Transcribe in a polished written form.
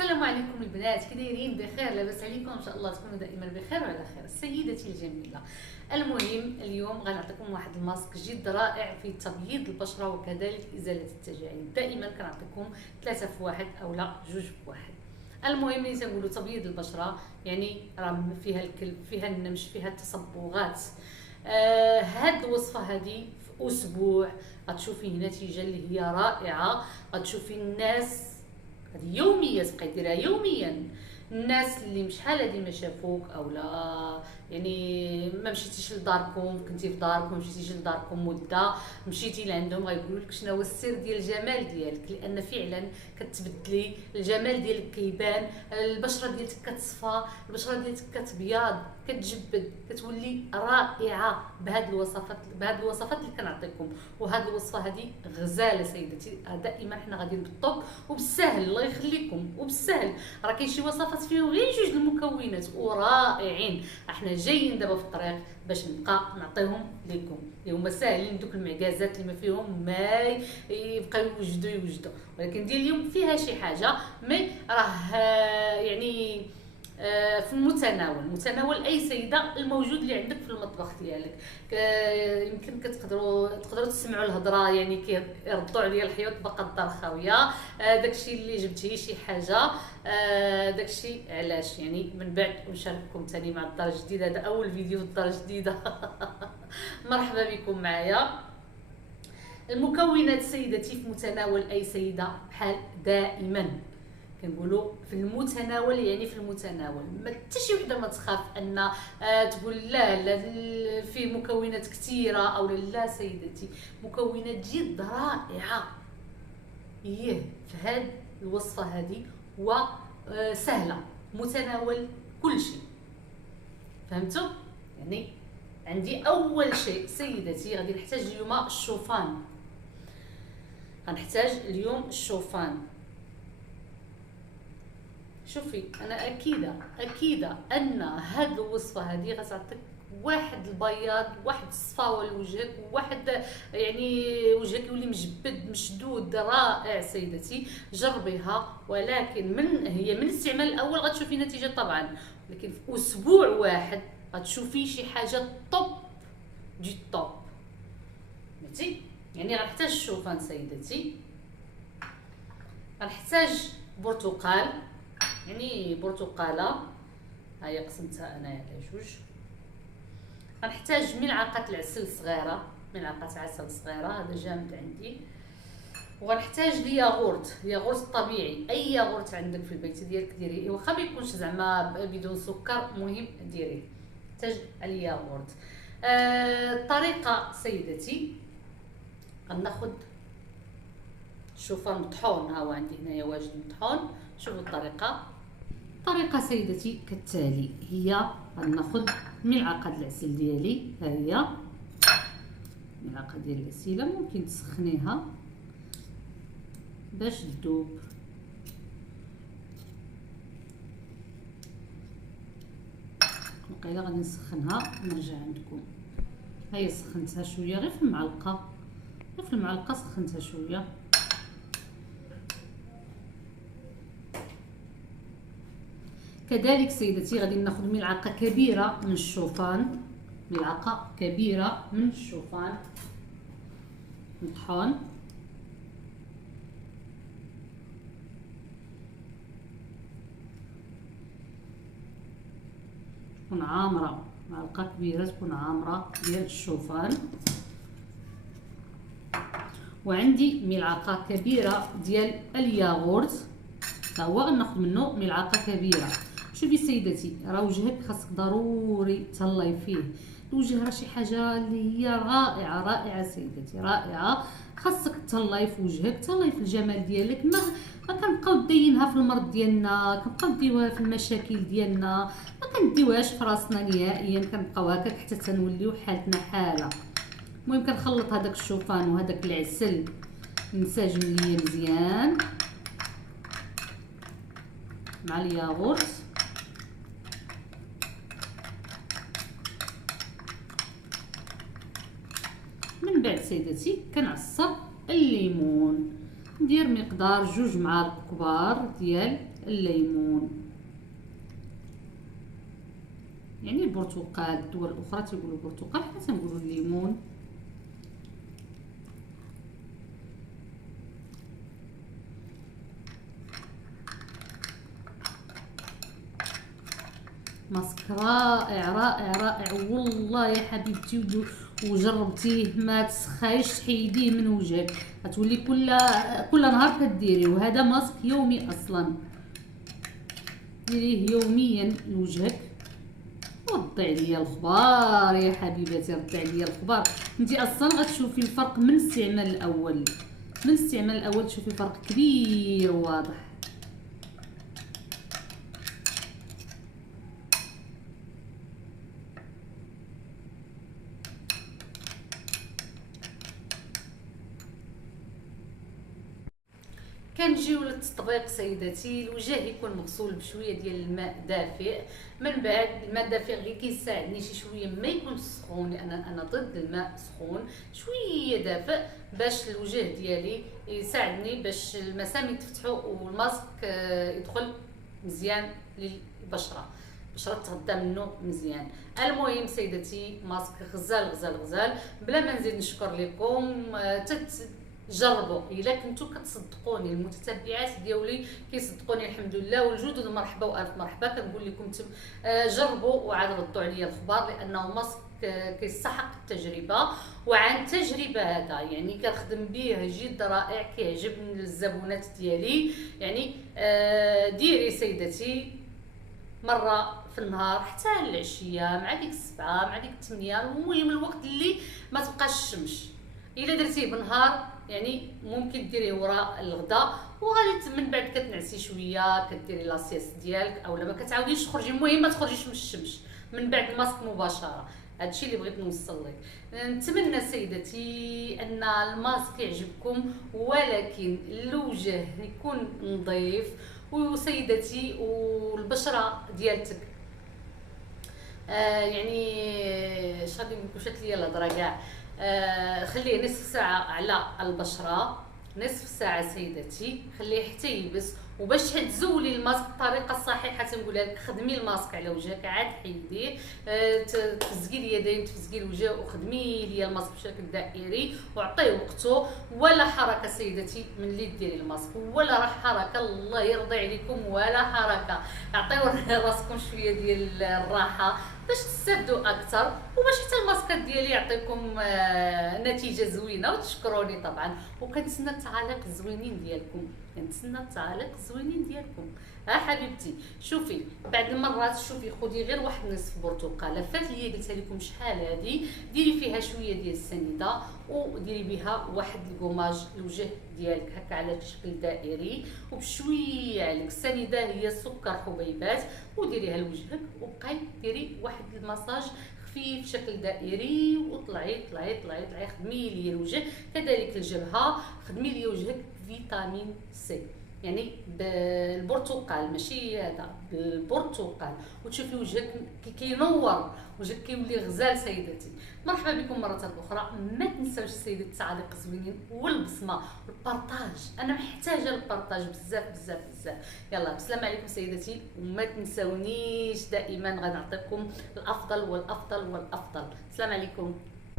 السلام عليكم البنات، كي دايرين؟ بخير؟ لاباس عليكم؟ ان شاء الله تكونوا دائما بخير وعلى خير. سيدتي الجميله، المهم اليوم غنعطيكم واحد الماسك جد رائع في تبييض البشره وكذلك ازاله التجاعيد. دائما كنعطيكم 3 في واحد او لا 2 في واحد. المهم ملي تنقولوا تبييض البشره يعني راه فيها الكلب، فيها النمش، فيها التصبغات. هاد الوصفه هذه في اسبوع غتشوفي نتيجه اللي هي رائعه. غتشوفي الناس هذه يوميا تبقاي ديرها يوميا. الناس اللي شحال هادي ما شافوك او لا، يعني ما مشيتيش لداركم، كنتي في داركم ما مشيتيش لداركم مده، مشيتي لعندهم غيقولوا لك شنو هو السر ديال الجمال ديالك، لان فعلا كتبدلي، الجمال ديالك كيبان، البشره ديالك كتصفى، البشره ديالك كتبيض، كتجبد، كتولي رائعه بهاد الوصفات اللي كنعطيكم. وهاد الوصفه هذه غزاله سيدتي، دائما حنا غاديين بالطب وبالسهل، الله يخليكم، وبالسهل. راه كاين شي وصفات فيهم غير 2 المكونات ورائعين. احنا جايين دابا في الطريق باش نبقى نعطيهم لكم اللي هما ساهلين، دوك المعكازات اللي ما فيهم ما يبقاو يوجدوا، ولكن ديال اليوم فيها شي حاجه مي راه يعني في متناول اي سيده، الموجود اللي عندك في المطبخ ديالك. يمكن تقدروا تسمعوا الهضره، يعني كيردوا عليا الحيوط باقا الدار خاويه. داكشي اللي جبتيه شي حاجه، داكشي علاش يعني من بعد نشارككم ثاني مع الدار الجديده. هذا اول فيديو في الدار الجديده. مرحبا بكم معايا. المكونات سيدتي في متناول اي سيده، بحال دائما كنقولوا في المتناول، يعني في المتناول. ما حتى شي وحده ما تخاف ان تقول لا فيه مكونات كثيره او لا سيدتي، مكونات جد رائعه في هذه الوصفه هذه، وسهله متناول كل شيء. فهمتوا؟ يعني عندي اول شيء سيدتي غادي نحتاج اليوم الشوفان. غنحتاج اليوم الشوفان. شوفي انا اكيده ان هاد الوصفه هذه غتعطيك واحد البياض، واحد الصفاوه لوجهك، واحد يعني وجهك يولي مجبد مشدود رائع سيدتي. جربيها، ولكن من الاستعمال الاول غتشوفي نتيجه طبعا، لكن في اسبوع واحد غتشوفي شي حاجه طوب دي طوب. فهمتي؟ يعني غنحتاج الشوفان سيدتي، غنحتاج برتقال، يعني برتقاله هاي قسمتها انايا على 2. غنحتاج ملعقه العسل صغيره، ملعقه عسل صغيره، هذا جامد عندي. وغنحتاج الياغورت طبيعي، اي ياغورت عندك في البيت ديالك ديريه، واخا ما يكونش زعما بدون سكر، مهم ديريه. نحتاج الياغورت. الطريقه سيدتي، غناخذ الشوفان مطحون، ها هو عندي هنايا واجد مطحون. شوفوا الطريقه سيدتي كالتالي، هي غناخذ ملعقه العسل ديالي، ها هي ملعقه ديال العسيله، ممكن تسخنيها باش تذوب. وقيله غادي نسخنها نرجع عندكم. هيا سخنتها شويه، غير في المعلقه سخنتها شويه. كذلك سيدتي غادي ناخذ ملعقه كبيره من الشوفان، مطحون. تكون عامره، معلقه كبيره تكون عامره ديال الشوفان. وعندي ملعقه كبيره ديال الياغورت، تا هو غناخذ منه ملعقه كبيره. شوفي سيدتي، راه وجهك خاصك ضروري تهلاي فيه. الوجه راه شي حاجه اللي هي رائعه سيدتي، رائعه. خاصك تهلاي في وجهك، تهلاي في الجمال ديالك. ما كنبقاو داينها في المرض ديالنا، كنبقاو نديوها في المشاكل ديالنا، ما كنديوهاش في راسنا نهائيا، كنبقاو هكاك حتى تنوليو حالتنا حاله. المهم كنخلط هذاك الشوفان وهذاك العسل، نساجم ليا مزيان مع الياغورت. من بعد سيدتي كنعصر الليمون، ندير مقدار 2 معالق كبار ديال الليمون. يعني البرتقال، الدول الاخرى تيقولوا البرتقال، حنا تنقولوا الليمون. ماسك رائع رائع رائع والله يا حبيبتي، وجربتيه ما تسخايش تحيديه من وجهك، غتولي كل نهار كديريه. وهذا ماسك يومي اصلا، ديريه يوميا لوجهك. ردي عليا الخبار يا حبيبتي، ردي عليا الخبار. انت اصلا غتشوفي الفرق من الاستعمال الاول، تشوفي فرق كبير واضح. كنجيو للتطبيق سيداتي. الوجه يكون مغسول بشويه ديال الماء دافئ. من بعد الماء الدافئ غير كيساعدني شي شويه ما يكونش سخون، لان انا ضد الماء سخون، شويه دافئ باش الوجه ديالي يساعدني باش المسام يتفتحوا والماسك يدخل مزيان للبشره، البشره تغذى منه مزيان. المهم سيداتي، ماسك غزال غزال غزال، بلا ما نزيد نشكر لكم. جربوا الا كنتو كتصدقوني، المتتبعات ديالي كيصدقوني الحمد لله، والجدد مرحبا والف مرحبا. كنقول لكم جربوا وعاد ردوا عليا الخبار، لانه ماسك كيستحق التجربه. وعن تجربه هذا يعني كنخدم به جد رائع، كيعجب الزبونات ديالي. يعني ديري سيدتي مره في النهار حتى العشيه، مع ديك 7 مع ديك 8، المهم الوقت اللي ما تبقاش الشمس. الا درتيه بالنهار يعني ممكن ديريه وراء الغداء، وغادي من بعد كتنعسي شويه، كديري لاسياس ديالك، اولا ما كتعاوديش تخرجي. المهم ما تخرجيش من الشمس من بعد الماسك مباشره. هادشي اللي بغيت نوصل لك. نتمنى سيدتي ان الماسك يعجبكم، ولكن الوجه يكون نظيف وسيدتي، والبشره ديالتك يعني شغادي مشات ليا الهضره كاع. خليه نصف ساعه على البشره، نصف ساعه سيدتي، خليه حتى يلبس. وباش تزولي الماسك بالطريقه الصحيحه تنقولها لك، خدمي الماسك على وجهك، عاد حيديه، تفزقي اليدين، تفزقي الوجه، وخدمي لي الماسك بشكل دائري، وعطيه وقته. ولا حركه سيدتي من اللي ديري الماسك، ولا حركه، الله يرضي عليكم، ولا حركه. عطيو راسكم شويه ديال الراحه باش تستافدوا اكثر، وباش حتى الماسكات ديالي يعطيكم نتيجه زوينه، وتشكروني طبعا. وكنتسنى التعاليق الزوينين ديالكم، ها حبيبتي. شوفي بعد المرات، شوفي خدي غير واحد نصف برتقاله، فات ليا قلت لكم شحال هذه، ديري فيها شويه ديال السنيده، وديري بها واحد الكوماج الوجه ديالك هكا على شكل دائري، وبشويه عليك. السنيده هي سكر حبيبات، وديريها لوجهك، وبقاي ديري واحد المساج خفيف بشكل دائري، وطلعي طلعي طلعي طلعي. خدمي لي الوجه، كذلك الجبهه، خدمي لي وجهك فيتامين سي، يعني بالبرتقال، ماشي هذا، بالبرتقال، وتشوفي وجهك كينور، وجهك كيولي غزال سيداتي. مرحبا بكم مره اخرى. ما تنساوش سيدي التعاليق الزوينين والبصمه والبارطاج، انا محتاجه البارطاج بزاف بزاف بزاف. يلا بسلام عليكم سيداتي، وما تنساونيش دائما غنعطيكم الافضل والافضل والافضل. السلام عليكم.